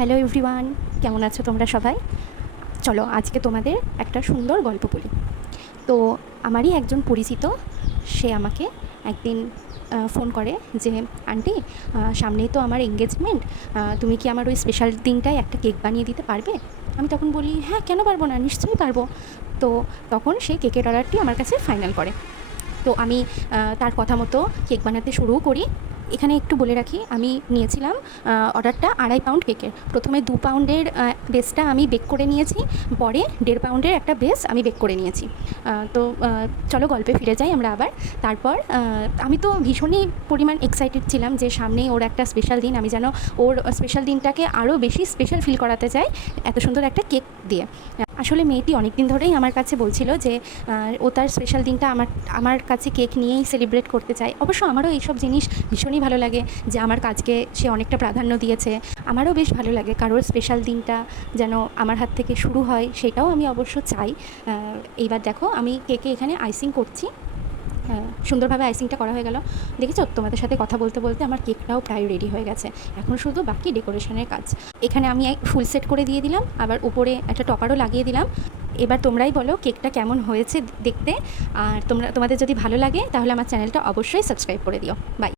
Hello everyone, কেমন আছো তোমরা সবাই? চলো আজকে তোমাদের একটা সুন্দর গল্প বলি। তো আমারই একজন পরিচিত, সে আমাকে একদিন ফোন করে যে আন্টি, সামনেই তো আমার এঙ্গেজমেন্ট, তুমি কি আমার ওই স্পেশাল দিনটায় একটা কেক বানিয়ে দিতে পারবে? আমি তখন বলি হ্যাঁ, কেন পারবো না, নিশ্চয়ই পারবো। তো তখন সে কেকের অর্ডারটি আমার কাছে ফাইনাল করে। তো আমি তার কথা মতো কেক বানাতে শুরুও করি। এখানে একটু বলে রাখি, আমি নিয়েছিলাম অর্ডারটা 2.5 পাউন্ড কেকের। প্রথমে 2 পাউন্ডের বেসটা আমি বেক করে নিয়েছি, পরে 1.5 পাউন্ডের একটা বেস আমি বেক করে নিয়েছি। তো চলো গল্পে ফিরে যাই আমরা আবার। তারপর আমি তো ভীষণই পরিমাণ এক্সাইটেড ছিলাম যে সামনেই ওর একটা স্পেশাল দিন, আমি যেন ওর স্পেশাল দিনটাকে আরও বেশি স্পেশাল ফিল করাতে চাই এত সুন্দর একটা কেক দিয়ে। আসলে মেয়েটি অনেক দিন ধরেই আমার কাছে বলছিল যে ও তার স্পেশাল দিনটা আমার কাছে কেক নিয়েই সেলিব্রেট করতে চায়। অবশ্য আমারও এইসব জিনিস ভীষণই ভালো লাগে যে আমার কাজকে সে অনেকটা প্রাধান্য দিয়েছে। আমারও বেশ ভালো লাগে কারোর স্পেশাল দিনটা যেন আমার হাত থেকে শুরু হয়, সেটাও আমি অবশ্য চাই। এইবার দেখো আমি কেকে এখানে আইসিং করছি। সুন্দরভাবে আইসিংটা করা হয়ে গেল। দেখেছো, তোমাদের সাথে কথা বলতে বলতে আমার কেকটাও প্রায় রেডি হয়ে গেছে। এখন শুধু বাকি ডেকোরেশনের কাজ। এখানে আমি ফুল সেট করে দিয়ে দিলাম, আবার উপরে একটা টপারও লাগিয়ে দিলাম। এবার তোমরাই বলো কেকটা কেমন হয়েছে দেখতে। আর তোমাদের যদি ভালো লাগে তাহলে আমার চ্যানেলটা অবশ্যই সাবস্ক্রাইব করে দিও। বাই।